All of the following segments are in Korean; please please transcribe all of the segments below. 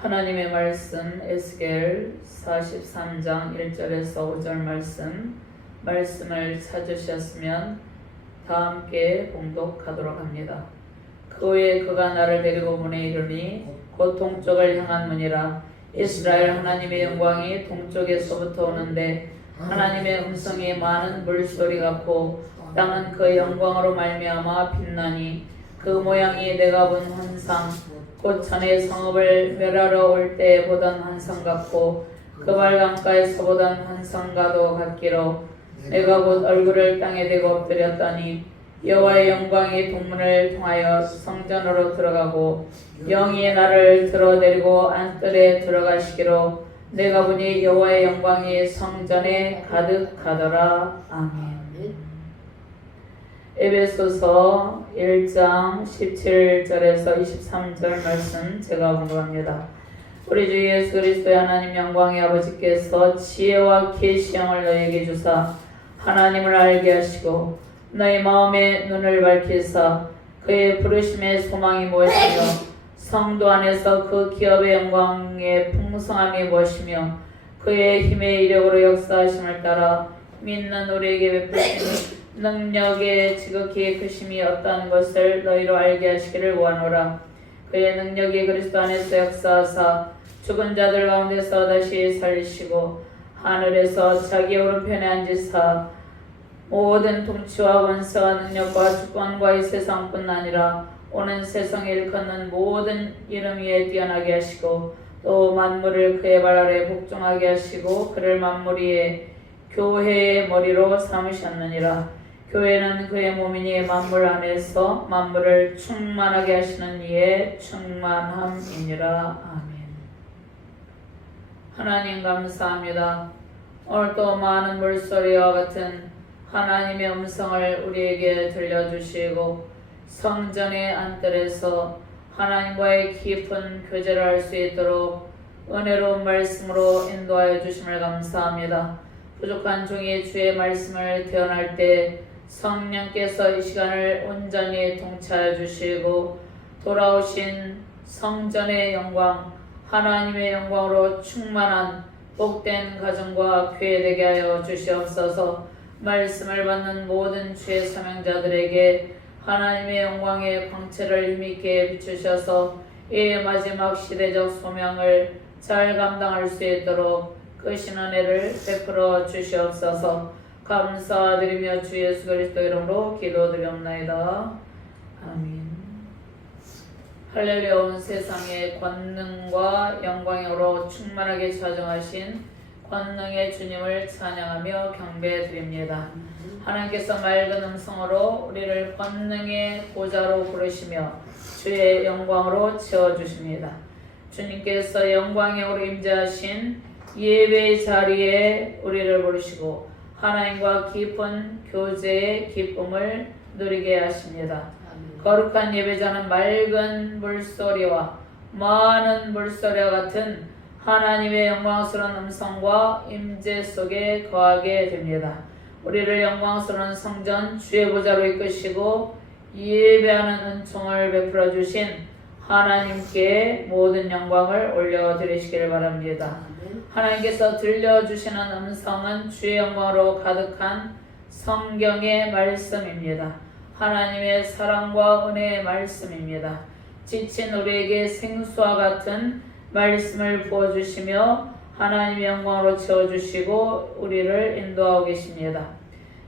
하나님의 말씀 에스겔 43장 1절에서 5절 말씀을 찾으셨으면 다 함께 봉독하도록 합니다. 그 후에 그가 나를 데리고 문에 이르니 곧 동쪽을 향한 문이라. 이스라엘 하나님의 영광이 동쪽에서부터 오는데 하나님의 음성이 많은 물소리 같고 땅은 그 영광으로 말미암아 빛나니 그 모양이 내가 본 환상 곧 전에 성읍을 멸하러 올 때 보던 환상 같고 그 발강가에서 보던 환상과도 같기로 내가 곧 얼굴을 땅에 대고 엎드렸더니 여호와의 영광이 동문을 통하여 성전으로 들어가고 영이 나를 들어내리고 안뜰에 들어가시기로 내가 보니 여호와의 영광이 성전에 가득하더라. 아멘. 에베소서 1장 17절에서 23절 말씀 제가 공부합니다. 우리 주 예수 그리스도의 하나님 영광의 아버지께서 지혜와 계시형을 너희에게 주사 하나님을 알게 하시고 너희 마음의 눈을 밝히사 그의 부르심의 소망이 무엇이며 성도 안에서 그 기업의 영광의 풍성함이 무엇이며 그의 힘의 이력으로 역사하심을 따라 믿는 우리에게 베푸시니 능력의 지극히 크심이 어떠한 것을 너희로 알게 하시기를 원하노라. 그의 능력이 그리스도 안에서 역사하사 죽은 자들 가운데서 다시 살리시고 하늘에서 자기 오른편에 앉으사 모든 통치와 권세와 능력과 주권과 이 세상뿐 아니라 오는 세상에 일컫는 모든 이름 위에 뛰어나게 하시고 또 만물을 그의 발 아래 복종하게 하시고 그를 만물 위에 교회의 머리로 삼으셨느니라. 교회는 그의 몸이니 만물 안에서 만물을 충만하게 하시는 이의 충만함이니라. 아멘. 하나님 감사합니다. 오늘 또 많은 물소리와 같은 하나님의 음성을 우리에게 들려주시고 성전의 안뜰에서 하나님과의 깊은 교제를 할 수 있도록 은혜로운 말씀으로 인도하여 주심을 감사합니다. 부족한 종이 주의 말씀을 대언할 때 성령께서 이 시간을 온전히 통치하여 주시고 돌아오신 성전의 영광, 하나님의 영광으로 충만한 복된 가정과 교회 되게 하여 주시옵소서. 말씀을 받는 모든 주의 사명자들에게 하나님의 영광의 광채를 힘있게 비추셔서 이 마지막 시대적 소명을 잘 감당할 수 있도록 그 신은혜를 베풀어 주시옵소서. 감사드리며 주 예수 그리스도 이름으로 기도드리옵나이다. 아멘. 할렐루야. 온 세상의 권능과 영광으로 충만하게 차정하신 권능의 주님을 찬양하며 경배드립니다. 하나님께서 맑은 음성으로 우리를 권능의 보좌로 부르시며 주의 영광으로 채워주십니다. 주님께서 영광의 우리 임재하신 예배의 자리에 우리를 부르시고 하나님과 깊은 교제의 기쁨을 누리게 하십니다. 거룩한 예배자는 맑은 물소리와 많은 물소리와 같은 하나님의 영광스러운 음성과 임재 속에 거하게 됩니다. 우리를 영광스러운 성전 주의 보좌로 이끄시고 예배하는 은총을 베풀어 주신 하나님께 모든 영광을 올려드리시기를 바랍니다. 하나님께서 들려주시는 음성은 주의 영광으로 가득한 성경의 말씀입니다. 하나님의 사랑과 은혜의 말씀입니다. 지친 우리에게 생수와 같은 말씀을 부어주시며 하나님의 영광으로 채워주시고 우리를 인도하고 계십니다.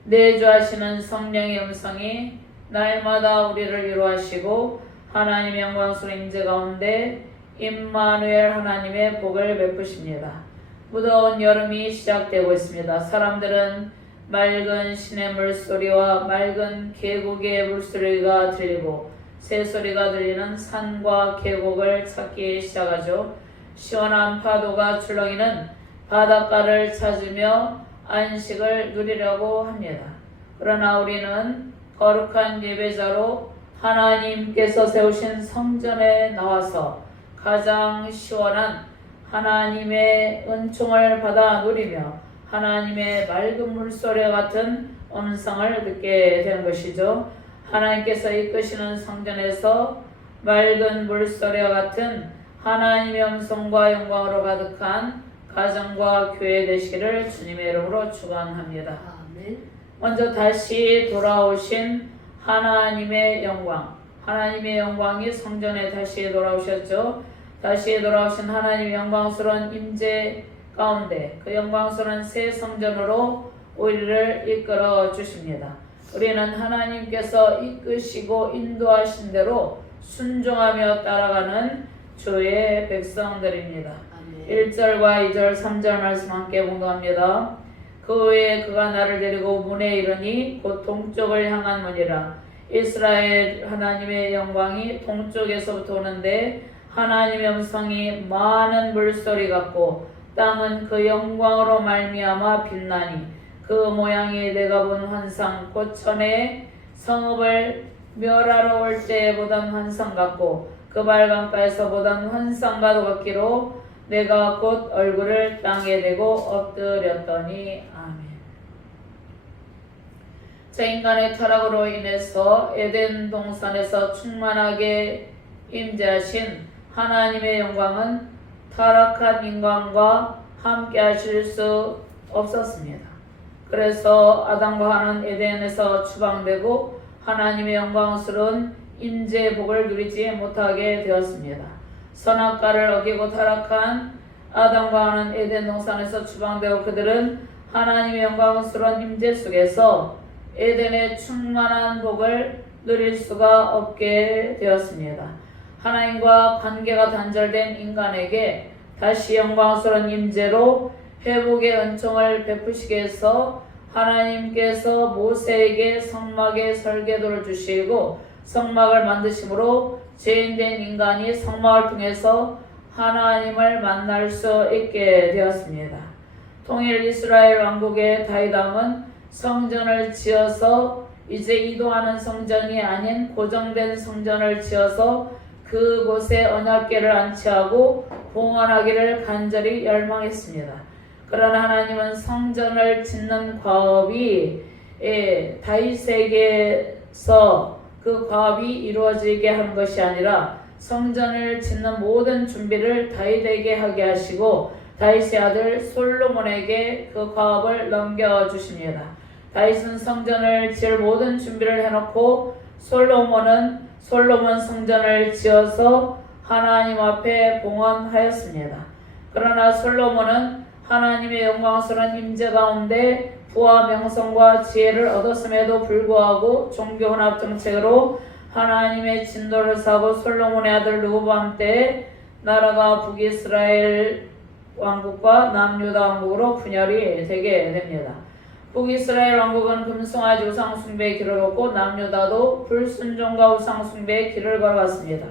내주하시는 성령의 음성이 날마다 우리를 위로하시고 하나님의 영광스러운 임재 가운데 임마누엘 하나님의 복을 베푸십니다. 무더운 여름이 시작되고 있습니다. 사람들은 맑은 시냇 물소리와 맑은 계곡의 물소리가 들리고 새소리가 들리는 산과 계곡을 찾기 시작하죠. 시원한 파도가 출렁이는 바닷가를 찾으며 안식을 누리려고 합니다. 그러나 우리는 거룩한 예배자로 하나님께서 세우신 성전에 나와서 가장 시원한 하나님의 은총을 받아 누리며 하나님의 맑은 물소리와 같은 음성을 듣게 되는 것이죠. 하나님께서 이끄시는 성전에서 맑은 물소리와 같은 하나님의 음성과 영광으로 가득한 가정과 교회 되시기를 주님의 이름으로 축원합니다. 아멘. 먼저 다시 돌아오신 하나님의 영광, 하나님의 영광이 성전에 다시 돌아오셨죠. 다시 돌아오신 하나님의 영광스러운 임재 가운데 그 영광스러운 새 성전으로 우리를 이끌어 주십니다. 우리는 하나님께서 이끄시고 인도하신 대로 순종하며 따라가는 주의 백성들입니다. 아멘. 1절과 2절, 3절 말씀 함께 봉독합니다. 그 후에 그가 나를 데리고 문에 이르니 곧 동쪽을 향한 문이라. 이스라엘 하나님의 영광이 동쪽에서부터 오는데 하나님의 음성이 많은 물소리 같고 땅은 그 영광으로 말미암아 빛나니 그 모양이 내가 본 환상 곧 전에 성읍을 멸하러 올 때보단 환상 같고 그 발강가에서 보단 환상과도 같기로 내가 곧 얼굴을 땅에 대고 엎드렸더니 아멘. 자, 인간의 타락으로 인해서 에덴 동산에서 충만하게 임재하신 하나님의 영광은 타락한 인간과 함께 하실 수 없었습니다. 그래서 아담과 하나는 에덴에서 추방되고 하나님의 영광스러운 임재의 복을 누리지 못하게 되었습니다. 선악과를 어기고 타락한 아담과 하나는 에덴 동산에서 추방되고 그들은 하나님의 영광스러운 임재 속에서 에덴의 충만한 복을 누릴 수가 없게 되었습니다. 하나님과 관계가 단절된 인간에게 다시 영광스러운 임재로 회복의 은총을 베푸시기 위해서 하나님께서 모세에게 성막의 설계도를 주시고 성막을 만드심으로 죄인된 인간이 성막을 통해서 하나님을 만날 수 있게 되었습니다. 통일 이스라엘 왕국의 다윗 왕은 성전을 지어서 이제 이동하는 성전이 아닌 고정된 성전을 지어서 그곳에 언약궤를 안치하고 봉헌하기를 간절히 열망했습니다. 그러나 하나님은 성전을 짓는 과업이 다윗에게서 그 과업이 이루어지게 하는 것이 아니라 성전을 짓는 모든 준비를 다윗에게 하게 하시고 다윗의 아들 솔로몬에게 그 과업을 넘겨주십니다. 다윗은 성전을 지을 모든 준비를 해놓고 솔로몬 성전을 지어서 하나님 앞에 봉헌하였습니다. 그러나 솔로몬은 하나님의 영광스러운 임재 가운데 부와 명성과 지혜를 얻었음에도 불구하고 종교혼합 정책으로 하나님의 진도를 사고 솔로몬의 아들 르호보암 때 나라가 북이스라엘 왕국과 남유다 왕국으로 분열이 되게 됩니다. 북이스라엘 왕국은 금송아지 우상숭배의 길을 걷고 남유다도 불순종과 우상숭배의 길을 걸어갔습니다.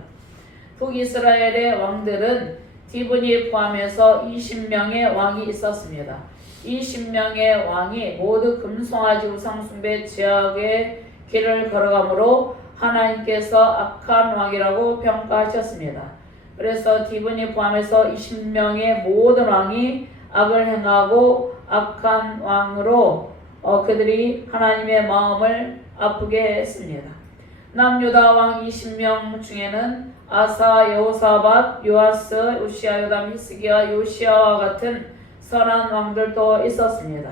북이스라엘의 왕들은 디브니 포함해서 20명의 왕이 있었습니다. 20명의 왕이 모두 금송아지 우상숭배 지역의 길을 걸어가므로 하나님께서 악한 왕이라고 평가하셨습니다. 그래서 디브니 포함해서 20명의 모든 왕이 악을 행하고 악한 왕으로 그들이 하나님의 마음을 아프게 했습니다. 남유다 왕 20명 중에는 아사, 여호사밧, 요아스, 우시야, 요담, 히스기야, 요시야와 같은 선한 왕들도 있었습니다.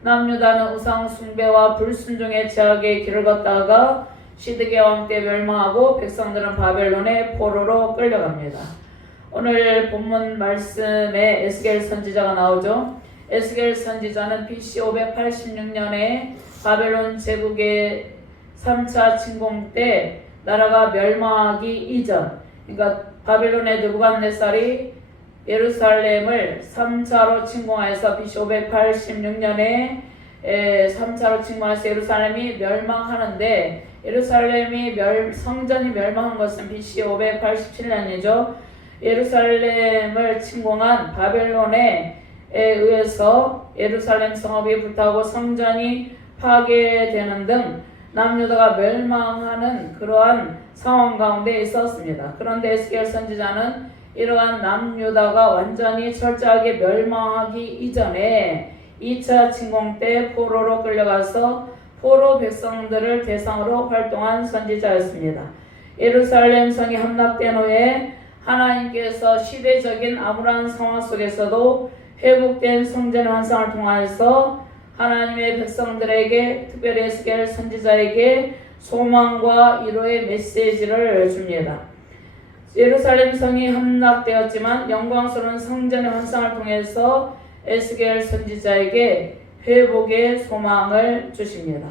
남유다는 우상 숭배와 불순종의 제약의 길을 걷다가 시드기야 왕 때 멸망하고 백성들은 바벨론의 포로로 끌려갑니다. 오늘 본문 말씀에 에스겔 선지자가 나오죠. 에스겔 선지자는 BC 586년에 바벨론 제국의 3차 침공 때 나라가 멸망하기 이전, 그러니까 바벨론의 느부갓네살이 예루살렘을 3차로 침공하여서 BC 586년에 3차로 침공해서 예루살렘이 멸망하는데 예루살렘이 성전이 멸망한 것은 BC 587년이죠. 예루살렘을 침공한 바벨론에 의해서 예루살렘 성읍이 불타고 성전이 파괴되는 등 남유다가 멸망하는 그러한 상황 가운데 있었습니다. 그런데 에스겔 선지자는 이러한 남유다가 완전히 철저하게 멸망하기 이전에 2차 침공 때 포로로 끌려가서 포로 백성들을 대상으로 활동한 선지자였습니다. 예루살렘 성이 함락된 후에 하나님께서 시대적인 암울한 상황 속에서도 회복된 성전의 환상을 통하여서 하나님의 백성들에게, 특별히 에스겔 선지자에게 소망과 위로의 메시지를 줍니다. 예루살렘 성이 함락되었지만 영광스러운 성전의 환상을 통해서 에스겔 선지자에게 회복의 소망을 주십니다.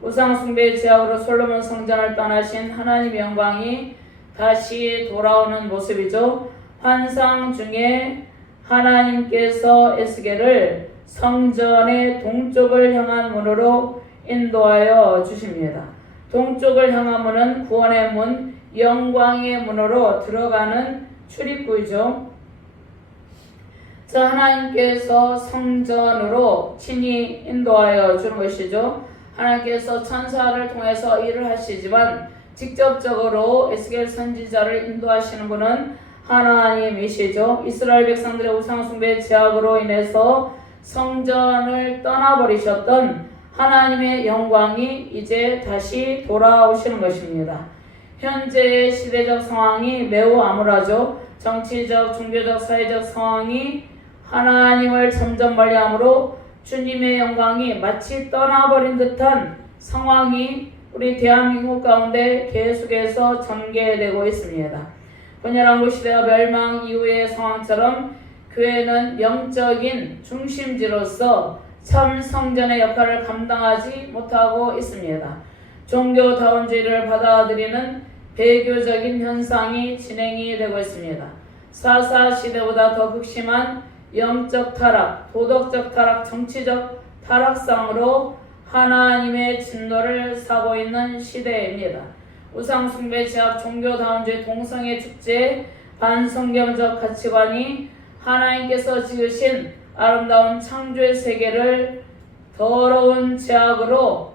우상 숭배의 제약으로 솔로몬 성전을 떠나신 하나님의 영광이 다시 돌아오는 모습이죠. 환상 중에 하나님께서 에스겔을 성전의 동쪽을 향한 문으로 인도하여 주십니다. 동쪽을 향한 문은 구원의 문, 영광의 문으로 들어가는 출입구이죠. 자, 하나님께서 성전으로 친히 인도하여 주는 것이죠. 하나님께서 천사를 통해서 일을 하시지만 직접적으로 에스겔 선지자를 인도하시는 분은 하나님이시죠. 이스라엘 백성들의 우상 숭배의 제약으로 인해서 성전을 떠나버리셨던 하나님의 영광이 이제 다시 돌아오시는 것입니다. 현재의 시대적 상황이 매우 암울하죠. 정치적, 종교적, 사회적 상황이 하나님을 점점 멀리함으로 주님의 영광이 마치 떠나버린 듯한 상황이 우리 대한민국 가운데 계속해서 전개되고 있습니다. 분열한국 시대와 멸망 이후의 상황처럼 교회는 영적인 중심지로서 참 성전의 역할을 감당하지 못하고 있습니다. 종교다원주의를 받아들이는 배교적인 현상이 진행이 되고 있습니다. 4.4 시대보다 더 극심한 영적 타락, 도덕적 타락, 정치적 타락상으로 하나님의 진노를 사고 있는 시대입니다. 우상숭배, 제약, 종교다원주의, 동성애 축제, 반성경적 가치관이 하나님께서 지으신 아름다운 창조의 세계를 더러운 제약으로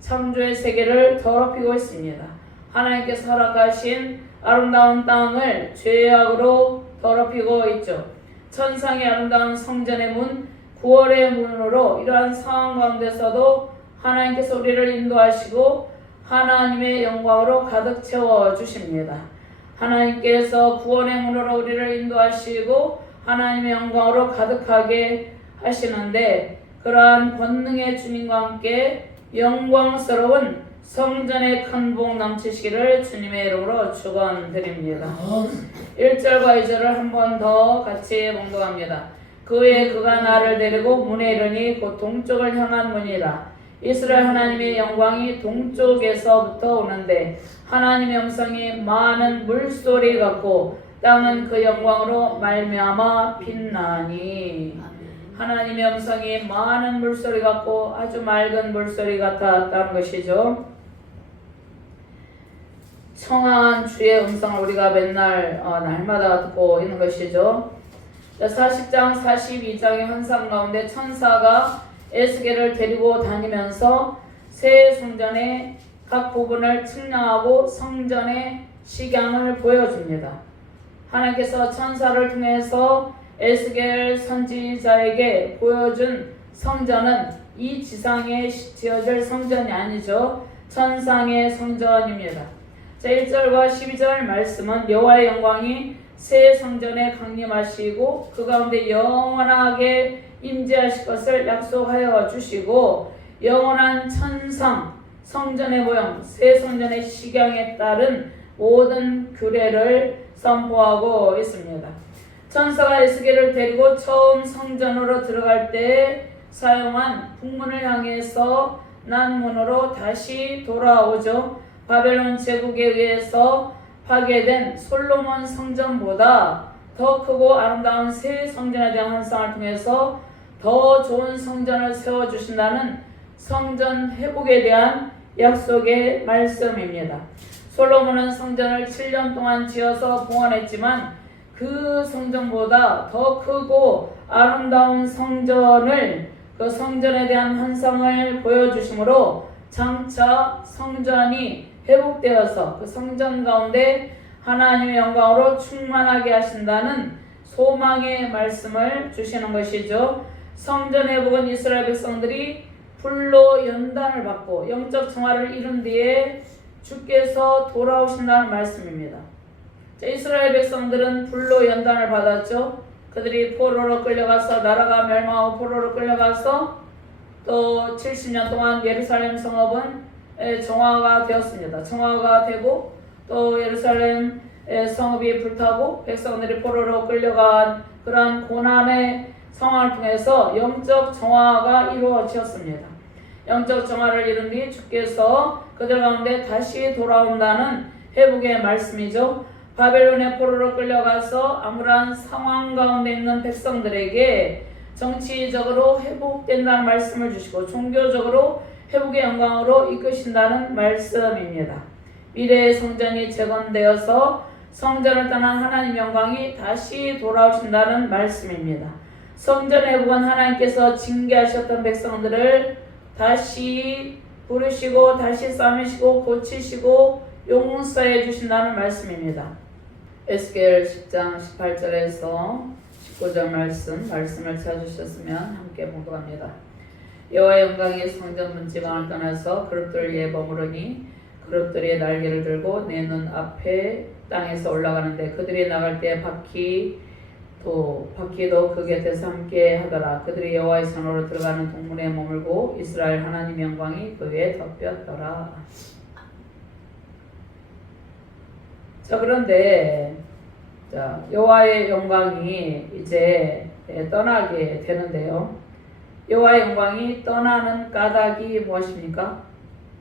창조의 세계를 더럽히고 있습니다. 하나님께서 허락하신 아름다운 땅을 죄악으로 더럽히고 있죠. 천상의 아름다운 성전의 문, 구원의 문으로 이러한 상황 가운데서도 하나님께서 우리를 인도하시고 하나님의 영광으로 가득 채워 주십니다. 하나님께서 구원의 문으로 우리를 인도하시고 하나님의 영광으로 가득하게 하시는데 그러한 권능의 주님과 함께 영광스러운 성전의 큰 복 넘치시기를 주님의 이름으로 축원드립니다. 1절과 2절을 한 번 더 같이 봉독합니다. 그의 그가 나를 데리고 문에 이르니 곧 동쪽을 향한 문이라. 이스라엘 하나님의 영광이 동쪽에서부터 오는데 하나님의 음성이 많은 물소리 같고 땅은 그 영광으로 말미암아 빛나니. 하나님의 음성이 많은 물소리 같고 아주 맑은 물소리 같았다는 것이죠. 청한 주의 음성을 우리가 맨날 날마다 듣고 있는 것이죠. 40장 42장의 환상 가운데 천사가 에스겔을 데리고 다니면서 새 성전의 각 부분을 측량하고 성전의 식양을 보여줍니다. 하나님께서 천사를 통해서 에스겔 선지자에게 보여준 성전은 이 지상에 지어질 성전이 아니죠. 천상의 성전입니다. 자, 1절과 12절 말씀은 여호와의 영광이 새 성전에 강림하시고 그 가운데 영원하게 임재하실 것을 약속하여 주시고 영원한 천상 성전의 모형, 새 성전의 식양에 따른 모든 규례를 선포하고 있습니다. 천사가 에스겔을 데리고 처음 성전으로 들어갈 때 사용한 북문을 향해서 남문으로 다시 돌아오죠. 바벨론 제국에 의해서 파괴된 솔로몬 성전보다 더 크고 아름다운 새 성전에 대한 환상을 통해서 더 좋은 성전을 세워주신다는 성전 회복에 대한 약속의 말씀입니다. 솔로몬은 성전을 7년 동안 지어서 봉헌했지만 그 성전보다 더 크고 아름다운 성전을 그 성전에 대한 환상을 보여주심으로 장차 성전이 회복되어서 그 성전 가운데 하나님의 영광으로 충만하게 하신다는 소망의 말씀을 주시는 것이죠. 성전 회복은 이스라엘 백성들이 불로 연단을 받고 영적 정화를 이룬 뒤에 주께서 돌아오신다는 말씀입니다. 자, 이스라엘 백성들은 불로 연단을 받았죠. 그들이 포로로 끌려가서 나라가 멸망하고 포로로 끌려가서 또 70년 동안 예루살렘 성읍은 정화가 되었습니다. 정화가 되고 또 예루살렘 성읍이 불타고 백성들이 포로로 끌려간 그러한 고난의 상황을 통해서 영적 정화가 이루어졌습니다. 영적 정화를 이룬 뒤 주께서 그들 가운데 다시 돌아온다는 회복의 말씀이죠. 바벨론의 포로로 끌려가서 암울한 상황 가운데 있는 백성들에게 정치적으로 회복된다는 말씀을 주시고 종교적으로 회복의 영광으로 이끄신다는 말씀입니다. 미래의 성전이 재건되어서 성전을 떠난 하나님 영광이 다시 돌아오신다는 말씀입니다. 성전 회복은 하나님께서 징계하셨던 백성들을 다시 부르시고 다시 쌓으시고 고치시고 용서해 주신다는 말씀입니다. 에스겔 10장 18절에서 19절 말씀을 찾으셨으면 함께 봉독합니다. 여호와의 영광이 성전 문지방을 떠나서 그룹들 위에 머무르니 그룹들이 날개를 들고 내 눈 앞에 땅에서 올라가는데 그들이 나갈 때 바퀴도 그 곁에서 함께 하더라. 그들이 여호와의 성으로 들어가는 동문에 머물고 이스라엘 하나님 영광이 그 위에 덮였더라. 자, 그런데 여호와의 영광이 이제 떠나게 되는데요. 여호와의 영광이 떠나는 까닭이 무엇입니까?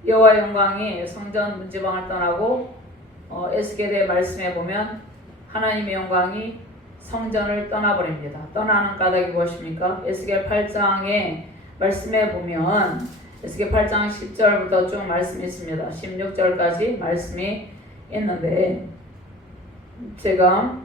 여호와의 영광이 성전 문지방을 떠나고 에스겔의 말씀에 보면 하나님의 영광이 성전을 떠나버립니다. 떠나는 까닭이 무엇입니까? 에스겔 8장의 말씀에 보면 에스겔 8장 10절부터 쭉 말씀이 있습니다. 16절까지 말씀이 있는데 제가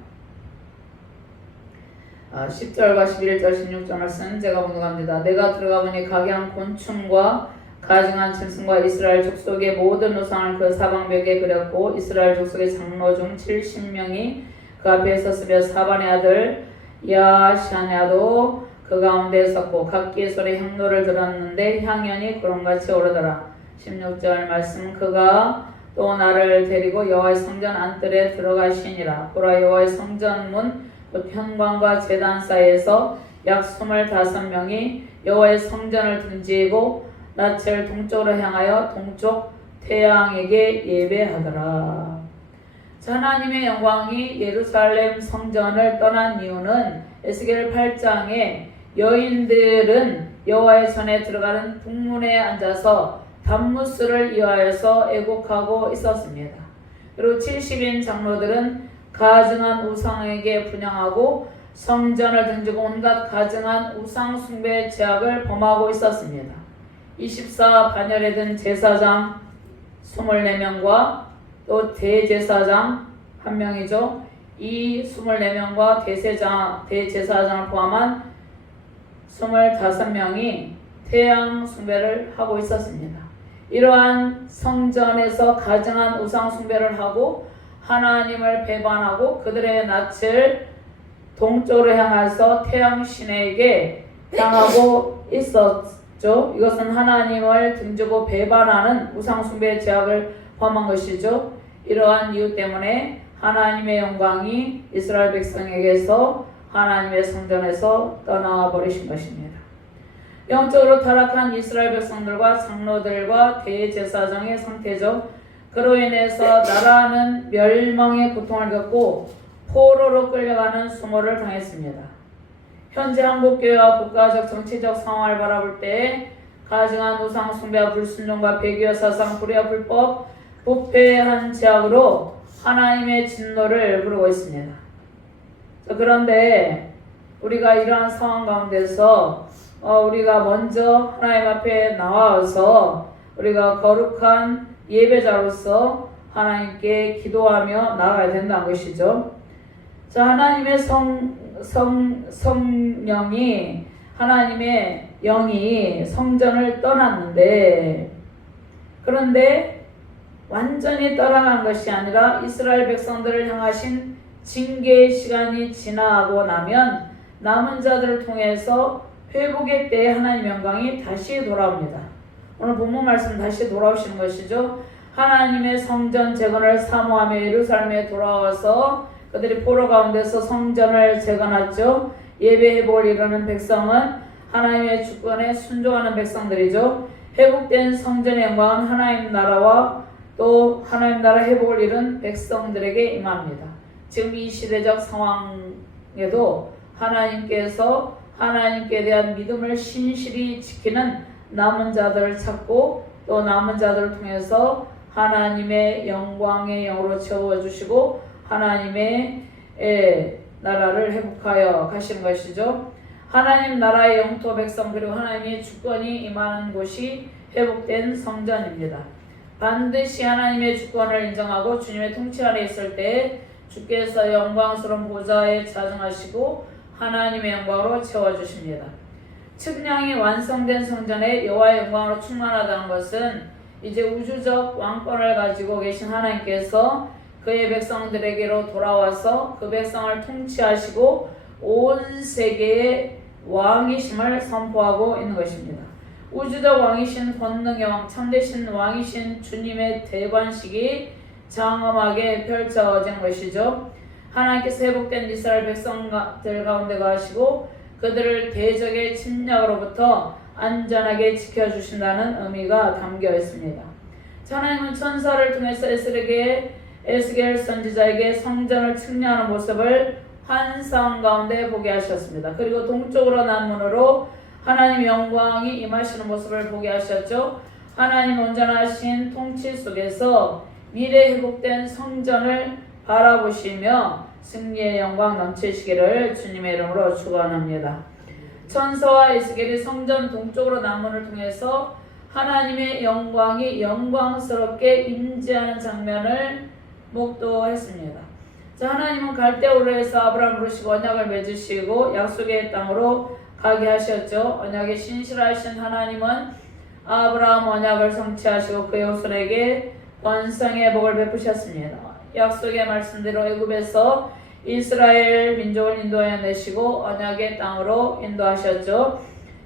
10절과 11절 16절 말씀 제가 봉독합니다. 내가 들어가 보니 각양 곤충과 가증한 짐승과 이스라엘 족속의 모든 우상을 그 사방벽에 그렸고 이스라엘 족속의 장로 중 70명이 그 앞에 섰으며 사반의 아들 야샤냐도 그 가운데 섰고 각기의 손에 향로를 들었는데 향연이 구름같이 오르더라. 16절 말씀 그가 또 나를 데리고 여호와의 성전 안뜰에 들어가시니라. 보라 여호와의 성전문 현관과 제단 사이에서 약 25명이 여호와의 성전을 등지고 낯을 동쪽으로 향하여 동쪽 태양에게 예배하더라. 하나님의 영광이 예루살렘 성전을 떠난 이유는 에스겔 8장에 여인들은 여호와의 전에 들어가는 북문에 앉아서 단무스를 이하여서 애곡하고 있었습니다. 그리고 70인 장로들은 가증한 우상에게 분향하고 성전을 등지고 온갖 가증한 우상 숭배 죄악을 범하고 있었습니다. 24 반열에 든 제사장 24명과 또 대제사장 1명이죠. 이 24명과 대제사장을 포함한 25명이 태양 숭배를 하고 있었습니다. 이러한 성전에서 가증한 우상 숭배를 하고 하나님을 배반하고 그들의 낯을 동쪽으로 향해서 태양 신에게 향하고 있었죠. 이것은 하나님을 등지고 배반하는 우상 숭배의 죄악을 범한 것이죠. 이러한 이유 때문에 하나님의 영광이 이스라엘 백성에게서 하나님의 성전에서 떠나버리신 것입니다. 영적으로 타락한 이스라엘 백성들과 장로들과 대제사장의 상태죠. 그로 인해서 나라는 멸망의 고통을 겪고 포로로 끌려가는 수모를 당했습니다. 현재 한국교회와 국가적 정치적 상황을 바라볼 때 가증한 우상 숭배와 불순종과 배교와 사상, 불의와 불법, 부패한 죄악으로 하나님의 진노를 부르고 있습니다. 그런데 우리가 이러한 상황 가운데서 우리가 먼저 하나님 앞에 나와서 우리가 거룩한 예배자로서 하나님께 기도하며 나아가야 된다는 것이죠. 자, 하나님의 성령이 하나님의 영이 성전을 떠났는데 그런데 완전히 떠나간 것이 아니라 이스라엘 백성들을 향하신 징계의 시간이 지나고 나면 남은 자들을 통해서 회복의 때에 하나님의 영광이 다시 돌아옵니다. 오늘 본문 말씀 다시 돌아오시는 것이죠. 하나님의 성전 재건을 사모하며 예루살렘에 돌아와서 그들이 포로 가운데서 성전을 재건했죠. 예배회복을 이루는 백성은 하나님의 주권에 순종하는 백성들이죠. 회복된 성전의 영광은 하나님 나라와 또 하나님 나라 회복을 이룬 백성들에게 임합니다. 지금 이 시대적 상황에도 하나님께서 하나님께 대한 믿음을 신실히 지키는 남은 자들을 찾고 또 남은 자들을 통해서 하나님의 영광의 영으로 채워주시고 하나님의 나라를 회복하여 가시는 것이죠. 하나님 나라의 영토 백성 그리고 하나님의 주권이 임하는 곳이 회복된 성전입니다. 반드시 하나님의 주권을 인정하고 주님의 통치 아래 있을 때 주께서 영광스러운 보좌에 자정하시고 하나님의 영광으로 채워주십니다. 측량이 완성된 성전에 여호와의 영광으로 충만하다는 것은 이제 우주적 왕권을 가지고 계신 하나님께서 그의 백성들에게로 돌아와서 그 백성을 통치하시고 온 세계의 왕이심을 선포하고 있는 것입니다. 우주적 왕이신 권능의 왕, 참되신 왕이신 주님의 대관식이 장엄하게 펼쳐진 것이죠. 하나님께서 회복된 이스라엘 백성들 가운데 가시고 그들을 대적의 침략으로부터 안전하게 지켜주신다는 의미가 담겨 있습니다. 하나님은 천사를 통해서 에스겔 선지자에게 성전을 측량하는 모습을 환상 가운데 보게 하셨습니다. 그리고 동쪽으로 난 문으로 하나님의 영광이 임하시는 모습을 보게 하셨죠. 하나님 온전하신 통치 속에서 미래 회복된 성전을 바라보시며 승리의 영광 넘치시기를 주님의 이름으로 축원합니다. 천사와 에스겔이 성전 동쪽으로 난 문을 통해서 하나님의 영광이 영광스럽게 임재하는 장면을 목도했습니다. 하나님은 갈대우르에서 아브라함을 부르시고 언약을 맺으시고 약속의 땅으로 가게 하셨죠. 언약의 신실하신 하나님은 아브라함 언약을 성취하시고 그의 후손에게 번성의 복을 베푸셨습니다. 약속의 말씀대로 애굽에서 이스라엘 민족을 인도하여 내시고 언약의 땅으로 인도하셨죠.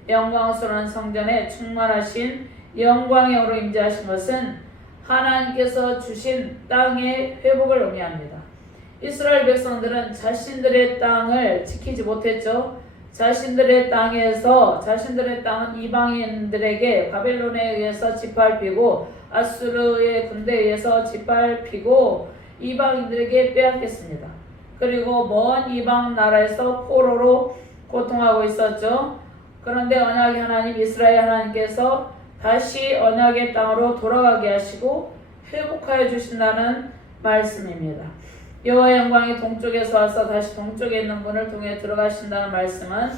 영광스러운 성전에 충만하신 영광의 영으로 임재하신 것은 하나님께서 주신 땅의 회복을 의미합니다. 이스라엘 백성들은 자신들의 땅을 지키지 못했죠. 자신들의 땅은 이방인들에게 바벨론에 의해서 짓밟히고 아수르의 군대에 의해서 짓밟히고 이방인들에게 빼앗겼습니다. 그리고 먼 이방 나라에서 포로로 고통하고 있었죠. 그런데 언약의 하나님 이스라엘 하나님께서 다시 언약의 땅으로 돌아가게 하시고 회복하여 주신다는 말씀입니다. 여호와의 영광이 동쪽에서 와서 다시 동쪽에 있는 문을 통해 들어가신다는 말씀은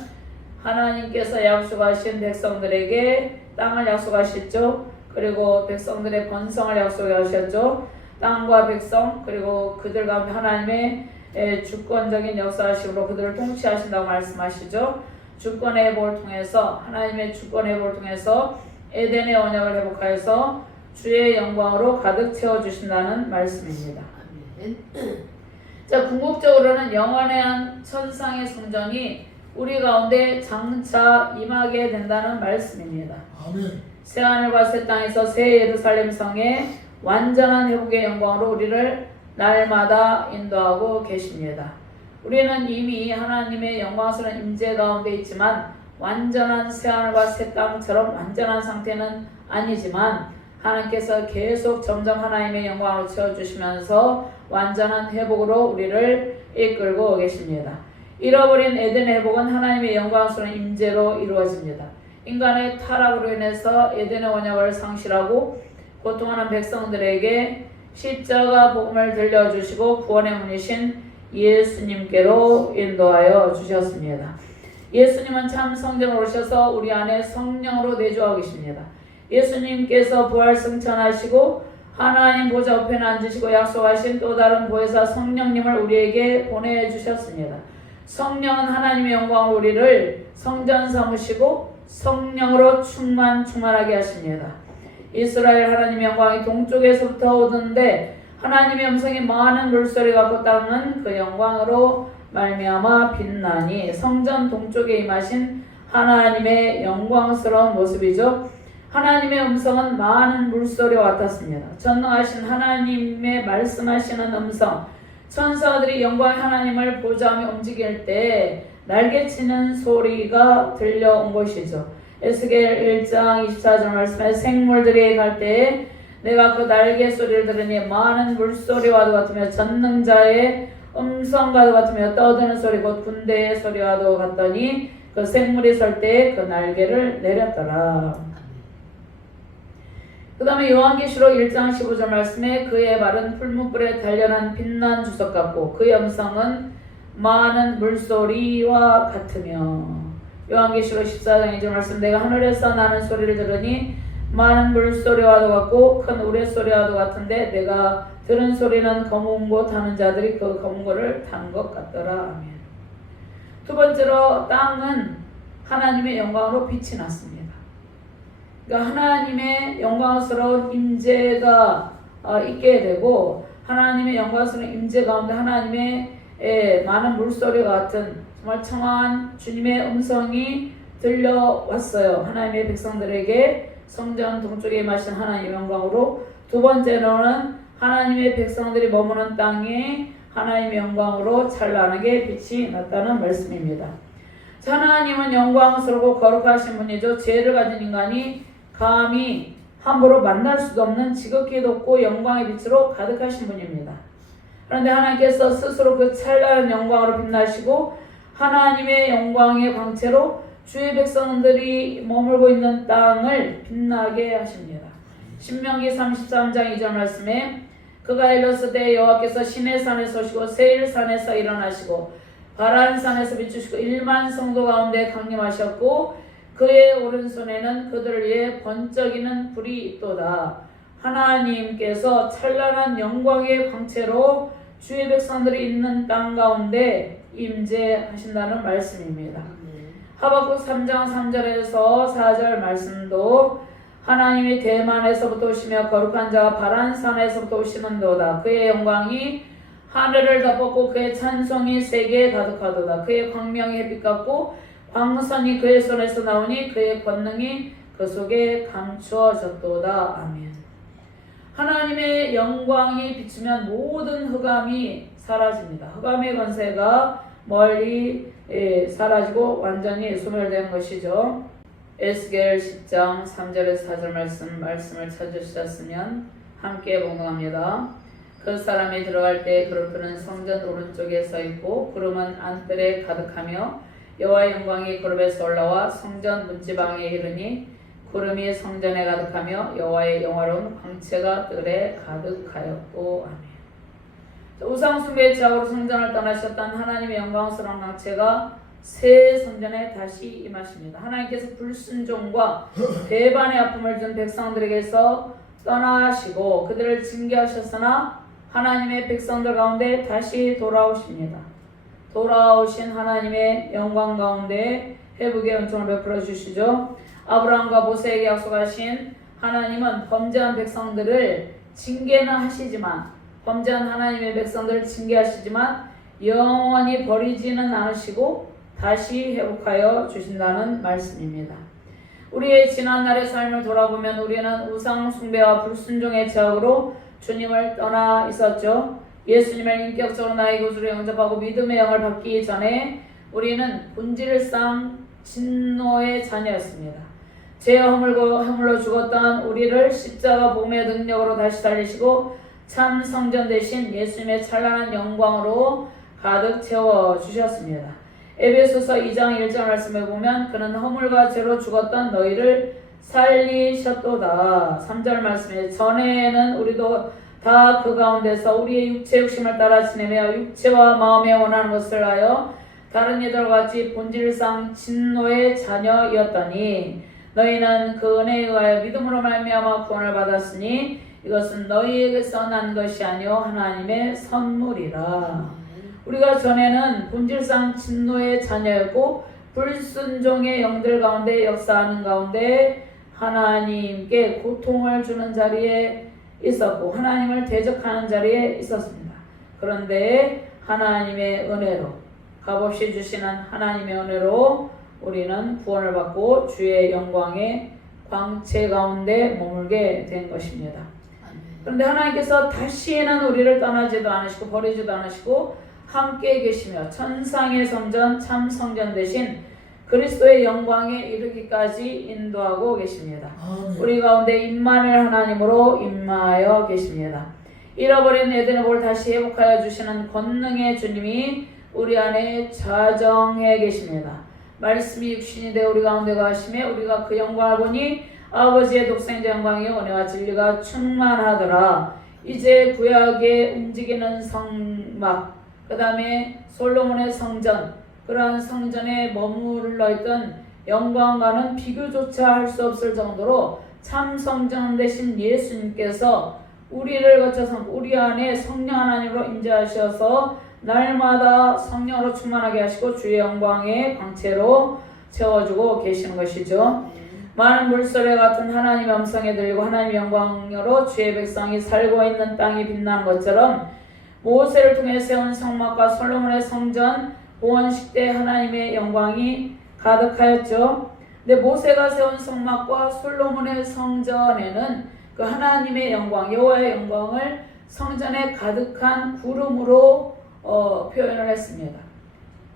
하나님께서 약속하신 백성들에게 땅을 약속하셨죠. 그리고 백성들의 번성을 약속하셨죠. 땅과 백성 그리고 그들 가운데 하나님의 주권적인 역사하심으로 그들을 통치하신다고 말씀하시죠. 주권의 회복을 통해서 하나님의 주권의 회복을 통해서 에덴의 언약을 회복하여서 주의 영광으로 가득 채워주신다는 말씀입니다. 자, 궁극적으로는 영원한 천상의 성전이 우리 가운데 장차 임하게 된다는 말씀입니다. 아멘. 새하늘과 새 땅에서 새 예루살렘 성의 완전한 회복의 영광으로 우리를 날마다 인도하고 계십니다. 우리는 이미 하나님의 영광스러운 임재 가운데 있지만 완전한 새하늘과 새 땅처럼 완전한 상태는 아니지만 하나님께서 계속 점점 하나님의 영광으로 채워주시면서 완전한 회복으로 우리를 이끌고 계십니다. 잃어버린 에덴의 회복은 하나님의 영광스러운 임재로 이루어집니다. 인간의 타락으로 인해서 에덴의 언약을 상실하고 고통하는 백성들에게 십자가 복음을 들려주시고 구원의 문이신 예수님께로 인도하여 주셨습니다. 예수님은 참 성전으로 오셔서 우리 안에 성령으로 내주하고 계십니다. 예수님께서 부활 승천하시고 하나님 보좌 우편에 앉으시고 약속하신 또 다른 보혜사 성령님을 우리에게 보내주셨습니다. 성령은 하나님의 영광으로 우리를 성전 삼으시고 성령으로 충만하게 하십니다. 이스라엘 하나님의 영광이 동쪽에서부터 오던데 하나님의 음성이 많은 물소리 같고 땅은 그 영광으로 말미암아 빛나니 성전 동쪽에 임하신 하나님의 영광스러운 모습이죠. 하나님의 음성은 많은 물소리와 같았습니다. 전능하신 하나님의 말씀하시는 음성, 천사들이 영광의 하나님을 보좌하며 움직일 때 날개치는 소리가 들려온 것이죠. 에스겔 1장 24절 말씀에 생물들이 갈 때 내가 그 날개 소리를 들으니 많은 물소리와도 같으며 전능자의 음성과도 같으며 떠드는 소리 곧 군대의 소리와도 같더니 그 생물이 설 때 그 날개를 내렸더라. 그 다음에 요한계시록 1장 15절 말씀에 그의 발은 풀무불에 단련한 빛난 주석 같고 그의 음성은 많은 물소리와 같으며 요한계시록 14장 2절 말씀 내가 하늘에서 나는 소리를 들으니 많은 물소리와도 같고 큰 우레소리와도 같은데 내가 들은 소리는 검은고 타는 자들이 그 검은고를 탄 것 같더라. 아멘. 두 번째로 땅은 하나님의 영광으로 빛이 났습니다. 그러니까 하나님의 영광스러운 임재가 있게 되고 하나님의 영광스러운 임재 가운데 하나님의 많은 물소리 같은 정말 청아한 주님의 음성이 들려왔어요. 하나님의 백성들에게 성전 동쪽에 임하신 하나님의 영광으로. 두 번째로는 하나님의 백성들이 머무는 땅에 하나님의 영광으로 찬란하게 빛이 났다는 말씀입니다. 하나님은 영광스럽고 거룩하신 분이죠. 죄를 가진 인간이 감히 함부로 만날 수도 없는 지극히 높고 영광의 빛으로 가득하신 분입니다. 그런데 하나님께서 스스로 그 찬란한 영광으로 빛나시고 하나님의 영광의 광채로 주의 백성들이 머물고 있는 땅을 빛나게 하십니다. 신명기 33장 2절 말씀에 그가 일렀을 때 여호와께서 시내 산에서 오시고 세일 산에서 일어나시고 바란 산에서 비추시고 1만 성도 가운데 강림하셨고 그의 오른손에는 그들을 위해 번쩍이는 불이 있도다. 하나님께서 찬란한 영광의 광채로 주의 백성들이 있는 땅 가운데 임재하신다는 말씀입니다. 하박국 3장 3절에서 4절 말씀도 하나님이 대만에서부터 오시며 거룩한 자가 바란 산에서부터 오시는도다. 그의 영광이 하늘을 덮었고 그의 찬송이 세계에 가득하도다. 그의 광명이 햇빛 같고 광선이 그의 손에서 나오니 그의 권능이 그 속에 감추어졌도다. 아멘. 하나님의 영광이 비추면 모든 흑암이 사라집니다. 흑암의 권세가 멀리 사라지고 완전히 소멸된 것이죠. 에스겔 10장 3절에서 4절 말씀을 찾으셨으면 함께 봉독합니다. 그 사람이 들어갈 때 그룹은 성전 오른쪽에 서 있고 구름은 안뜰에 가득하며 여호와의 영광이 그룹에서 올라와 성전 문지방에 이르니 구름이 성전에 가득하며 여호와의 영화로운 광채가 뜰에 가득하였고 아멘. 우상숭배의 죄악으로 성전을 떠나셨던 하나님의 영광스러운 광채가 새 성전에 다시 임하십니다. 하나님께서 불순종과 배반의 아픔을 준 백성들에게서 떠나시고 그들을 징계하셨으나 하나님의 백성들 가운데 다시 돌아오십니다. 돌아오신 하나님의 영광 가운데 회복의 은총을 베풀어 주시죠. 아브라함과 모세에게 약속하신 하나님은 범죄한 백성들을 징계는 하시지만 범죄한 하나님의 백성들을 징계하시지만 영원히 버리지는 않으시고 다시 회복하여 주신다는 말씀입니다. 우리의 지난날의 삶을 돌아보면 우리는 우상 숭배와 불순종의 죄악으로 주님을 떠나 있었죠. 예수님을 인격적으로 나의 구주로 영접하고 믿음의 영을 받기 전에 우리는 본질상 진노의 자녀였습니다. 죄와 허물로 죽었던 우리를 십자가 복음의 능력으로 다시 살리시고 참 성전 대신 예수님의 찬란한 영광으로 가득 채워주셨습니다. 에베소서 2장 1절 말씀에 보면 그는 허물과 죄로 죽었던 너희를 살리셨도다. 3절 말씀에 전에는 우리도 다 그 가운데서 우리의 육체 욕심을 따라 지내며 육체와 마음에 원하는 것을 하여 다른 이들과 같이 본질상 진노의 자녀이었더니 너희는 그 은혜에 의하여 믿음으로 말미암아 구원을 받았으니 이것은 너희에게서 난 것이 아니요 하나님의 선물이라. 우리가 전에는 본질상 진노의 자녀였고 불순종의 영들 가운데 역사하는 가운데 하나님께 고통을 주는 자리에 있었고 하나님을 대적하는 자리에 있었습니다. 그런데 하나님의 은혜로 값없이 주시는 하나님의 은혜로 우리는 구원을 받고 주의 영광의 광채 가운데 머물게 된 것입니다. 그런데 하나님께서 다시는 우리를 떠나지도 않으시고 버리지도 않으시고 함께 계시며 천상의 성전 참 성전 대신 그리스도의 영광에 이르기까지 인도하고 계십니다. 우리 가운데 임마누엘 하나님으로 임하여 계십니다. 잃어버린 에덴의 볼 다시 회복하여 주시는 권능의 주님이 우리 안에 자정해 계십니다. 말씀이 육신이 되어 우리 가운데 가시며 우리가 그 영광을 보니 아버지의 독생자 영광이 은혜와 진리가 충만하더라. 이제 구약에 움직이는 성막, 그 다음에 솔로몬의 성전, 그러한 성전에 머물러 있던 영광과는 비교조차 할 수 없을 정도로 참 성전 되신 예수님께서 우리를 거쳐서 우리 안에 성령 하나님으로 임재하셔서 날마다 성령으로 충만하게 하시고 주의 영광의 광채로 채워주고 계시는 것이죠. 많은 물소리 같은 하나님의 음성에 들리고 하나님의 영광으로 주의 백성이 살고 있는 땅이 빛나는 것처럼 모세를 통해 세운 성막과 솔로몬의 성전 보원식 때 하나님의 영광이 가득하였죠. 근데 모세가 세운 성막과 솔로몬의 성전에는 그 하나님의 영광, 여호와의 영광을 성전에 가득한 구름으로 표현을 했습니다.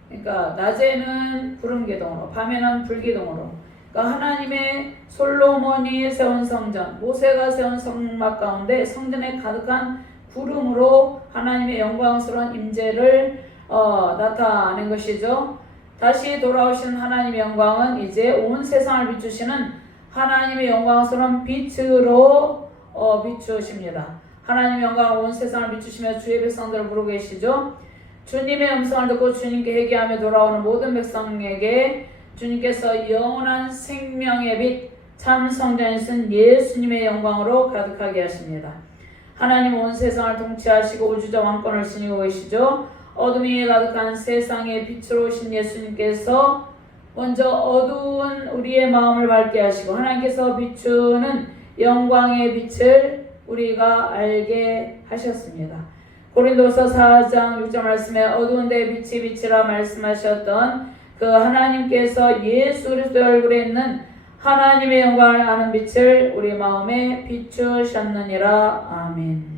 그러니까 낮에는 구름 기둥으로, 밤에는 불 기둥으로. 그러니까 하나님의 솔로몬이 세운 성전, 모세가 세운 성막 가운데 성전에 가득한 구름으로 하나님의 영광스러운 임재를 나타낸 것이죠. 다시 돌아오신 하나님의 영광은 이제 온 세상을 비추시는 하나님의 영광스러운 빛으로 비추십니다. 하나님의 영광은 온 세상을 비추시며 주의 백성들을 부르고 계시죠. 주님의 음성을 듣고 주님께 회개하며 돌아오는 모든 백성에게 주님께서 영원한 생명의 빛, 참 성전이신 예수님의 영광으로 가득하게 하십니다. 하나님 온 세상을 통치하시고 우주적 왕권을 지니고 계시죠. 어둠이 가득한 세상의 빛으로 오신 예수님께서 먼저 어두운 우리의 마음을 밝게 하시고 하나님께서 비추는 영광의 빛을 우리가 알게 하셨습니다. 고린도서 4장 6절 말씀에 어두운 데에 빛이 빛이라 말씀하셨던 그 하나님께서 예수 그리스도의 얼굴에 있는 하나님의 영광을 아는 빛을 우리 마음에 비추셨느니라. 아멘.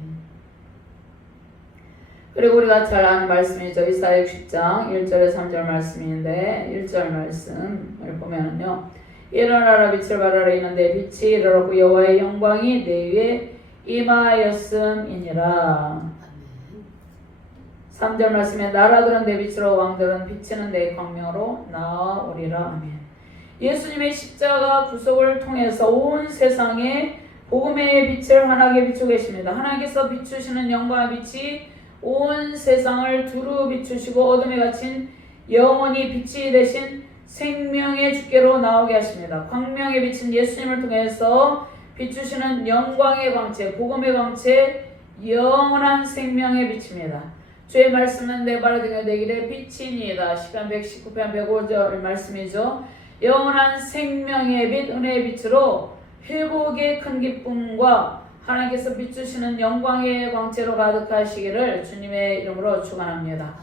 그리고 우리가 잘 아는 말씀이죠. 이사야 60장 1절에 3절 말씀인데 1절 말씀을 보면은요. 일어나라 빛을 발하라 이는 내 빛이 이르렀고 여호와의 영광이 내 위에 임하였음이니라. 3절 말씀에 나라들은 내 빛으로 왕들은 비치는 내 광명으로 나아오리라. 아멘. 예수님의 십자가 구속을 통해서 온 세상에 복음의 빛을 환하게 비추고 계십니다. 하나님께서 비추시는 영광의 빛이 온 세상을 두루 비추시고 어둠에 갇힌 영원히 빛이 되신 생명의 주께로 나오게 하십니다. 광명의 빛은 예수님을 통해서 비추시는 영광의 광채, 복음의 광채, 영원한 생명의 빛입니다. 주의 말씀은 내 발의 등에 내 길의 빛이니이다. 시편 119편 105절 말씀이죠. 영원한 생명의 빛, 은혜의 빛으로 회복의 큰 기쁨과 하나님께서 비추시는 영광의 광채로 가득하시기를 주님의 이름으로 축원합니다.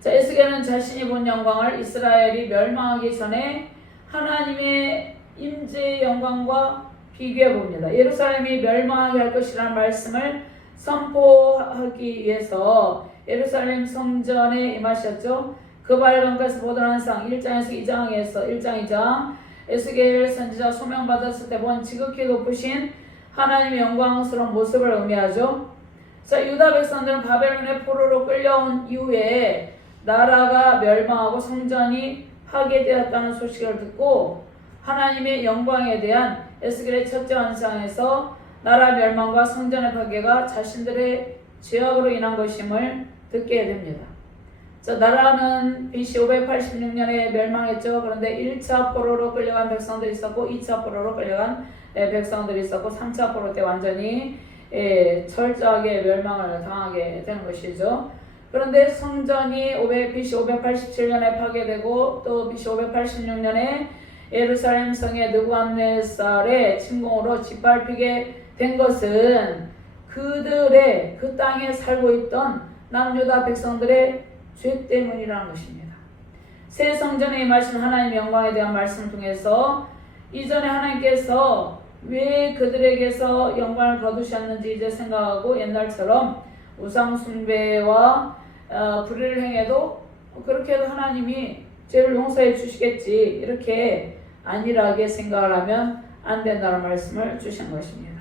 자, 에스겔은 자신이 본 영광을 이스라엘이 멸망하기 전에 하나님의 임재의 영광과 비교해 봅니다. 예루살렘이 멸망하게 할 것이라는 말씀을 선포하기 위해서 예루살렘 성전에 임하셨죠. 그 밝은 것을 보던 한상 1장에서 1장 2장 에스겔 선지자 소명받았을 때 본 지극히 높으신 하나님의 영광스러운 모습을 의미하죠. 자, 유다 백성들은 바벨론의 포로로 끌려온 이후에 나라가 멸망하고 성전이 파괴되었다는 소식을 듣고 하나님의 영광에 대한 에스겔의 첫째 환상에서 나라 멸망과 성전의 파괴가 자신들의 죄악으로 인한 것임을 듣게 됩니다. 자, 나라는 BC 586년에 멸망했죠. 그런데 1차 포로로 끌려간 백성들이 있었고 2차 포로로 끌려간 백성들이 있었고 3차 포로 때 완전히 철저하게 멸망을 당하게 되는 것이죠. 그런데 성전이 BC 587년에 파괴되고 또 BC 586년에 예루살렘 성의 느부갓네살의 침공으로 짓밟히게 된 것은 그들의 그 땅에 살고 있던 남유다 백성들의 죄 때문이라는 것입니다. 새 성전에 임하신 하나님의 영광에 대한 말씀을 통해서 이전에 하나님께서 왜 그들에게서 영광을 거두셨는지 이제 생각하고 옛날처럼 우상 숭배와 불의를 행해도 그렇게 해도 하나님이 죄를 용서해 주시겠지 이렇게 안일하게 생각을 하면 안 된다는 말씀을 주신 것입니다.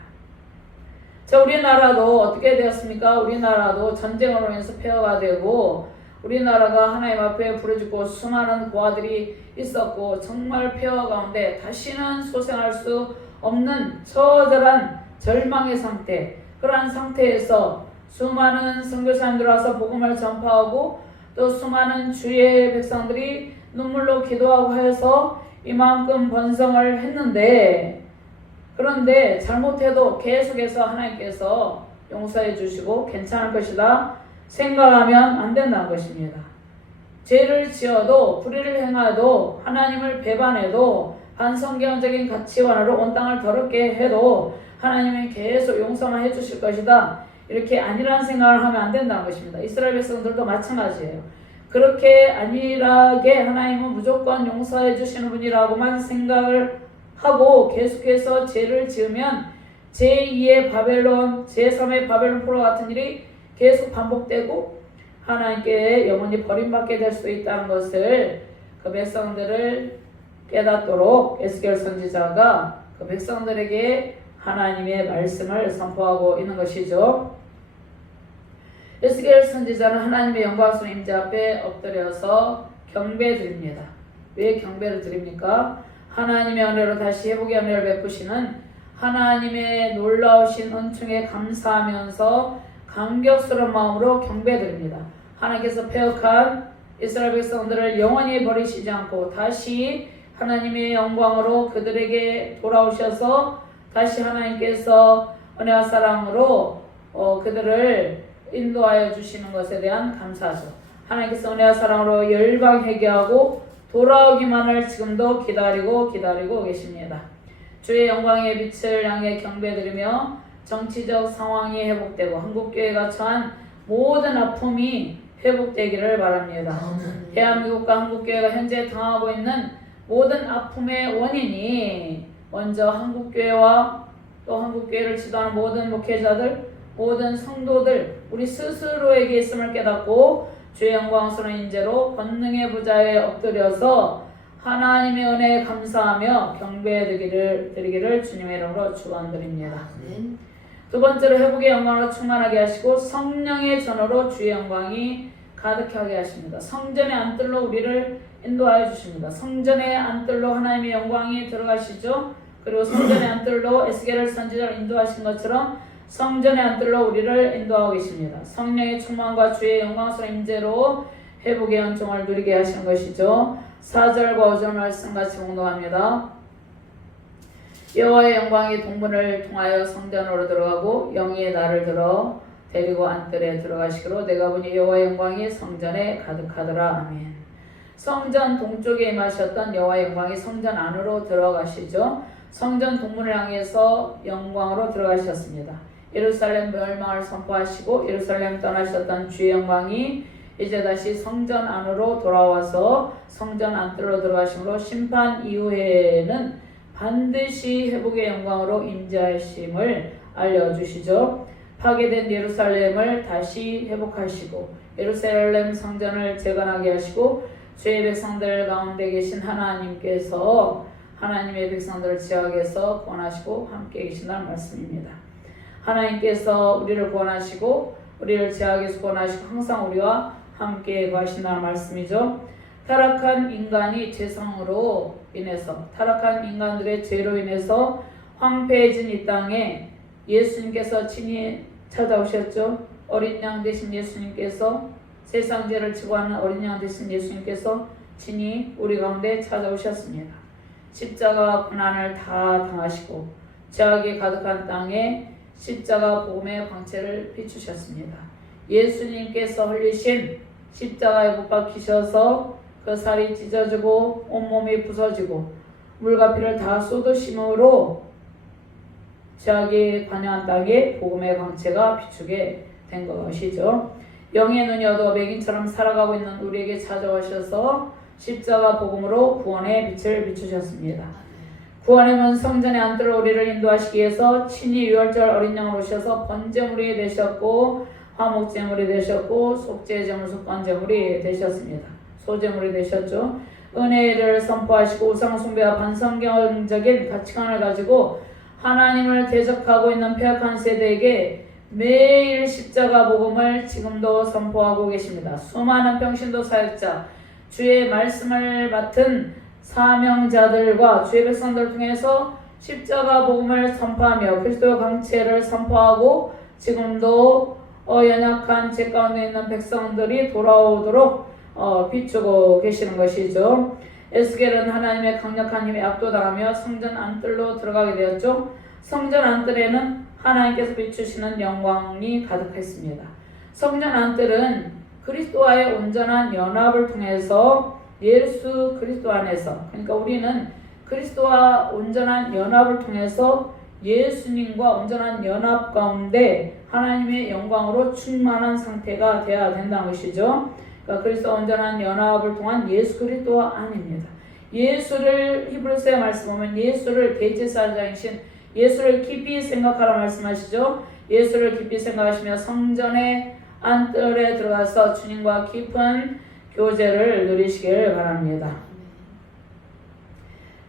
자, 우리나라도 어떻게 되었습니까? 우리나라도 전쟁으로 인해서 폐허가 되고 우리나라가 하나님 앞에 부르짖고 수많은 고아들이 있었고 정말 폐허 가운데 다시는 소생할 수 없는 처절한 절망의 상태, 그러한 상태에서 수많은 선교사님들 와서 복음을 전파하고 또 수많은 주의 백성들이 눈물로 기도하고 하여서 이만큼 번성을 했는데, 그런데 잘못해도 계속해서 하나님께서 용서해 주시고 괜찮을 것이다 생각하면 안 된다는 것입니다. 죄를 지어도 불의를 행하도 하나님을 배반해도 반성경적인 가치관으로 온 땅을 더럽게 해도 하나님은 계속 용서만 해주실 것이다 이렇게 안일한 생각을 하면 안 된다는 것입니다. 이스라엘 백성들도 마찬가지예요. 그렇게 안일하게 하나님은 무조건 용서해 주시는 분이라고만 생각을 하고 계속해서 죄를 지으면 제2의 바벨론, 제3의 바벨론 포로 같은 일이 계속 반복되고 하나님께 영원히 버림받게 될 수도 있다는 것을 그 백성들을 깨닫도록 에스겔 선지자가 그 백성들에게 하나님의 말씀을 선포하고 있는 것이죠. 에스겔 선지자는 하나님의 영광스러운 임재 앞에 엎드려서 경배드립니다. 왜 경배를 드립니까? 하나님의 은혜로 다시 회복의 은혜를 베푸시는 하나님의 놀라우신 은총에 감사하면서 감격스러운 마음으로 경배드립니다. 하나님께서 폐역한 이스라엘 백성들을 영원히 버리시지 않고 다시 하나님의 영광으로 그들에게 돌아오셔서 다시 하나님께서 은혜와 사랑으로 그들을 인도하여 주시는 것에 대한 감사죠. 하나님께서 은혜와 사랑으로 열방 회개하고 돌아오기만을 지금도 기다리고 계십니다. 주의 영광의 빛을 향해 경배드리며 정치적 상황이 회복되고 한국교회가 처한 모든 아픔이 회복되기를 바랍니다. 대한민국과 한국교회가 현재 당하고 있는 모든 아픔의 원인이 먼저 한국교회와 또 한국교회를 지도하는 모든 목회자들, 모든 성도들, 우리 스스로에게 있음을 깨닫고 주의 영광스러운 인재로 권능의 부자에 엎드려서 하나님의 은혜에 감사하며 경배드리기를 주님의 이름으로 축원드립니다. 두 번째로 회복의 영광으로 충만하게 하시고 성령의 전으로 주의 영광이 가득하게 하십니다. 성전의 안뜰로 우리를 인도하여 주십니다. 성전의 안뜰로 하나님의 영광이 들어가시죠. 그리고 성전의 안뜰로 에스겔을 선지자를 인도하신 것처럼 성전의 안뜰로 우리를 인도하고 계십니다. 성령의 충만과 주의 영광스러운 임재로 회복의 은총을 누리게 하시는 것이죠. 4절과 5절 말씀 같이 봉독합니다. 여호와의 영광이 동문을 통하여 성전으로 들어가고 영이 나를 들어 데리고 안뜰에 들어가시기로 내가 보니 여호와의 영광이 성전에 가득하더라. 아멘. 성전 동쪽에 임하셨던 여호와의 영광이 성전 안으로 들어가시죠. 성전 동문을 향해서 영광으로 들어가셨습니다. 예루살렘 멸망을 선포하시고 예루살렘 떠나셨던 주의 영광이 이제 다시 성전 안으로 돌아와서 성전 안뜰로 들어가심으로 심판 이후에는 반드시 회복의 영광으로 임재하심을 알려주시죠. 파괴된 예루살렘을 다시 회복하시고 예루살렘 성전을 재건하게 하시고 주의 백성들 가운데 계신 하나님께서 하나님의 백성들을 지역에서 구원하시고 함께 계신다는 말씀입니다. 하나님께서 우리를 구원하시고 우리를 제약에서 구원하시고 항상 우리와 함께 거하신다는 말씀이죠. 타락한 인간이 죄성으로 인해서 타락한 인간들의 죄로 인해서 황폐해진 이 땅에 예수님께서 친히 찾아오셨죠. 어린 양 되신 예수님께서 세상 죄를 지고 하는 어린 양 되신 예수님께서 친히 우리 가운데 찾아오셨습니다. 십자가 고난을 다 당하시고 죄악이 가득한 땅에 십자가 복음의 광채를 비추셨습니다. 예수님께서 흘리신 십자가에 못 박히셔서 그 살이 찢어지고 온몸이 부서지고 물과 피를 다 쏟으심으로 죄악이 관여한 땅에 복음의 광채가 비추게 된 것이죠. 영의 눈이 어두워 백인처럼 살아가고 있는 우리에게 찾아오셔서 십자가 복음으로 구원의 빛을 비추셨습니다. 구원의 문 성전의 안뜰로 우리를 인도하시기 위해서 친히 유월절 어린 양으로 오셔서 번제물이 되셨고 화목제물이 되셨고 속죄제물 속건제물이 되셨습니다. 소제물이 되셨죠. 은혜를 선포하시고 우상숭배와 반성경적인 가치관을 가지고 하나님을 대적하고 있는 폐역한 세대에게 매일 십자가 복음을 지금도 선포하고 계십니다. 수많은 평신도 사역자, 주의 말씀을 맡은 사명자들과 주의 백성들을 통해서 십자가 복음을 선포하며 그리스도의 강체를 선포하고 지금도 연약한 죄 가운데 있는 백성들이 돌아오도록 비추고 계시는 것이죠. 에스겔은 하나님의 강력한 힘에 압도당하며 성전 안뜰로 들어가게 되었죠. 성전 안뜰에는 하나님께서 비추시는 영광이 가득했습니다. 성전 안뜰은 그리스도와의 온전한 연합을 통해서 예수 그리스도 안에서, 그러니까 우리는 그리스도와 온전한 연합을 통해서 예수님과 온전한 연합 가운데 하나님의 영광으로 충만한 상태가 되어야 된다는 것이죠. 그러니까 그리스도와 온전한 연합을 통한 예수 그리스도와 안입니다. 예수를 히브리서에 말씀하면 예수를 대제사장이신 예수를 깊이 생각하라 말씀하시죠. 예수를 깊이 생각하시며 성전의 안뜰에 들어가서 주님과 깊은 교제를 누리시길 바랍니다.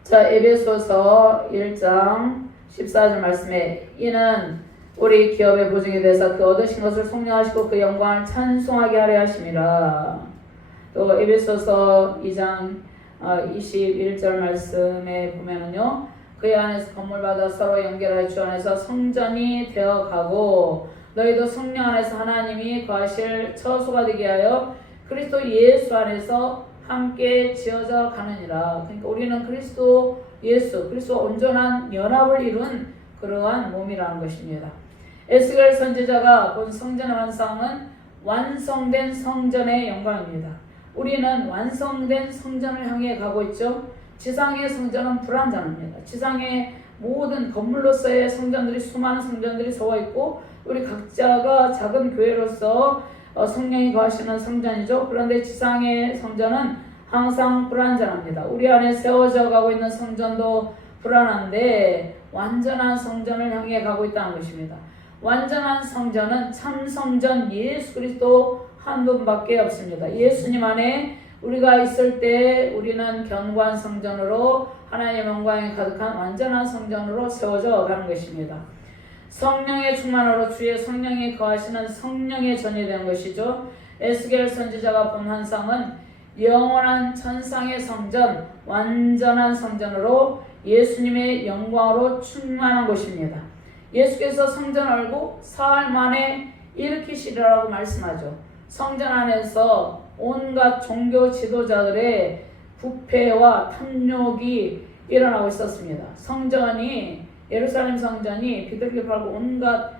자, 에베소서 1장 14절 말씀에 이는 우리 기업의 보증이 되사 그 얻으신 것을 속량하시고 그 영광을 찬송하게 하려 하심이라. 또 에베소서 2장 21절 말씀에 보면은요, 그의 안에서 건물마다 서로 연결하여 주 안에서 성전이 되어가고 너희도 성령 안에서 하나님이 거하실 처소가 되게 하여 그리스도 예수 안에서 함께 지어져 가느니라. 그러니까 우리는 그리스도 예수, 그리스도와 온전한 연합을 이룬 그러한 몸이라는 것입니다. 에스겔 선지자가 본 성전의 완성은 완성된 성전의 영광입니다. 우리는 완성된 성전을 향해 가고 있죠. 지상의 성전은 불완전합니다. 지상의 모든 건물로서의 성전들이, 수많은 성전들이 서워 있고 우리 각자가 작은 교회로서 성령이 거하시는 성전이죠. 그런데 지상의 성전은 항상 불완전합니다. 우리 안에 세워져 가고 있는 성전도 불안한데 완전한 성전을 향해 가고 있다는 것입니다. 완전한 성전은 참 성전 예수 그리스도 한 분밖에 없습니다. 예수님 안에 우리가 있을 때 우리는 견고한 성전으로 하나님의 영광이 가득한 완전한 성전으로 세워져 가는 것입니다. 성령의 충만으로 주의 성령이 거하시는 성령의 전이 되는 것이죠. 에스겔 선지자가 본 환상은 영원한 천상의 성전, 완전한 성전으로 예수님의 영광으로 충만한 것입니다. 예수께서 성전 알고 사흘 만에 일으키시리라고 말씀하죠. 성전 안에서 온갖 종교 지도자들의 부패와 탐욕이 일어나고 있었습니다. 성전이, 예루살렘 성전이 비둘기 팔고 온갖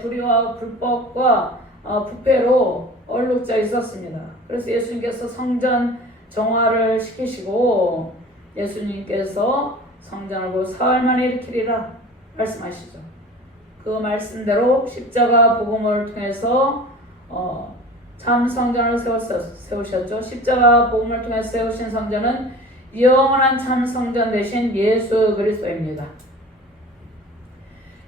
불의와 불법과 부패로 얼룩져 있었습니다. 그래서 예수님께서 성전 정화를 시키시고 예수님께서 성전을 사흘 만에 일으키리라 말씀하시죠. 그 말씀대로 십자가 복음을 통해서 참 성전을 세우셨죠. 십자가 복음을 통해서 세우신 성전은 영원한 참 성전 되신 예수 그리스도입니다.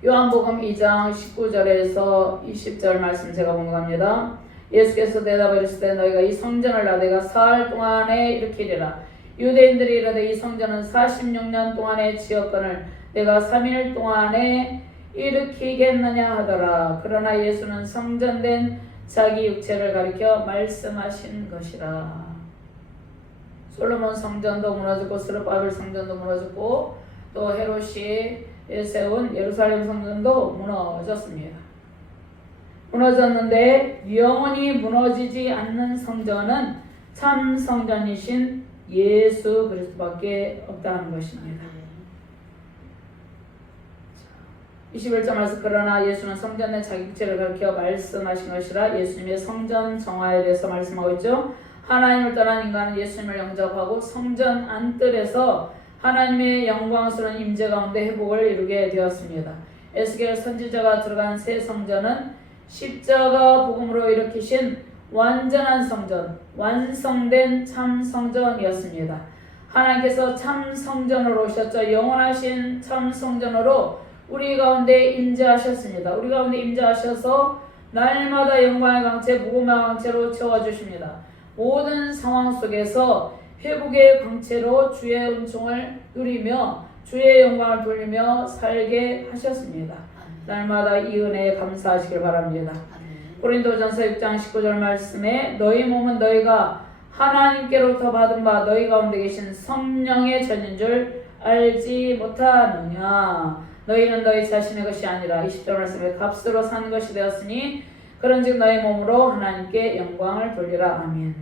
요한복음 2장 19절에서 20절 말씀 제가 공부합니다. 예수께서 대답하여 이르시되 너희가 이 성전을 내가 사흘 동안에 일으키리라. 유대인들이 이르되 이 성전은 46년 동안에 지었거늘 내가 3일 동안에 일으키겠느냐 하더라. 그러나 예수는 성전된 자기 육체를 가리켜 말씀하신 것이라. 솔로몬 성전도 무너졌고 스룹바벨 성전도 무너졌고 또 헤롯이 세운 예루살렘 성전도 무너졌습니다. 무너졌는데 영원히 무너지지 않는 성전은 참 성전이신 예수 그리스도밖에 없다는 것입니다. 21절 말씀 그러나 예수는 성전의 자기 육체를 가리켜 말씀하신 것이라. 예수님의 성전 정화에 대해서 말씀하고 있죠. 하나님을 떠난 인간은 예수님을 영접하고 성전 안뜰에서 하나님의 영광스러운 임재 가운데 회복을 이루게 되었습니다. 에스겔 선지자가 들어간 새 성전은 십자가 복음으로 일으키신 완전한 성전, 완성된 참 성전이었습니다. 하나님께서 참 성전으로 오셨죠. 영원하신 참 성전으로 우리 가운데 임재하셨습니다. 우리 가운데 임재하셔서 날마다 영광의 강체, 복음의 강체로 채워주십니다. 모든 상황 속에서 회복의 강체로 주의 은총을 누리며 주의 영광을 돌리며 살게 하셨습니다. 날마다 이 은혜에 감사하시길 바랍니다. 고린도전서 6장 19절 말씀에 너희 몸은 너희가 하나님께로부터 받은 바 너희 가운데 계신 성령의 전인 줄 알지 못하느냐. 너희는 너희 자신의 것이 아니라 20절 말씀에 값으로 산 것이 되었으니 그런즉 너희 몸으로 하나님께 영광을 돌리라. 아멘.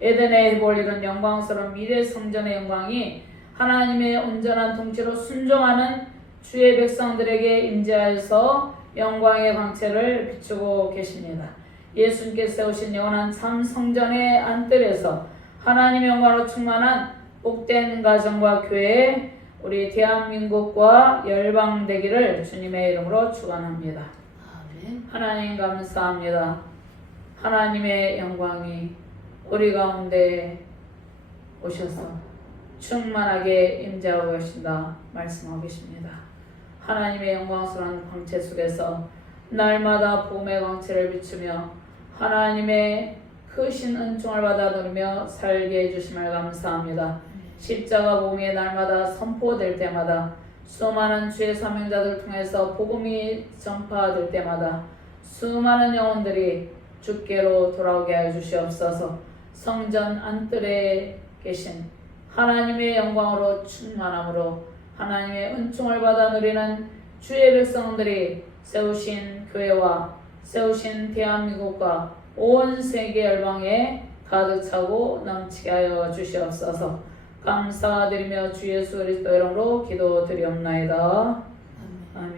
에덴에 해볼 이런 영광스러운 미래 성전의 영광이 하나님의 온전한 통치로 순종하는 주의 백성들에게 임재하여서 영광의 광채를 비추고 계십니다. 예수님께서 세우신 영원한 참 성전의 안뜰에서 하나님의 영광으로 충만한 복된 가정과 교회, 우리 대한민국과 열방되기를 주님의 이름으로 축원합니다. 하나님 감사합니다. 하나님의 영광이 우리 가운데 오셔서 충만하게 임재하고 계신다 말씀하고 계십니다. 하나님의 영광스러운 광채 속에서 날마다 복음의 광채를 비추며 하나님의 크신 은총을 받아 누리며 살게 해주심을 감사합니다. 십자가 복음이 날마다 선포될 때마다 수많은 주의 사명자들 통해서 복음이 전파될 때마다 수많은 영혼들이 주께로 돌아오게 하여 주시옵소서. 성전 안뜰에 계신 하나님의 영광으로 충만함으로 하나님의 은총을 받아 누리는 주의 백성들이 세우신 교회와 세우신 대한민국과 온 세계 열방에 가득 차고 넘치게 하여 주시옵소서. 감사드리며 주 예수 그리스도 이름으로 기도드리옵나이다. 아멘.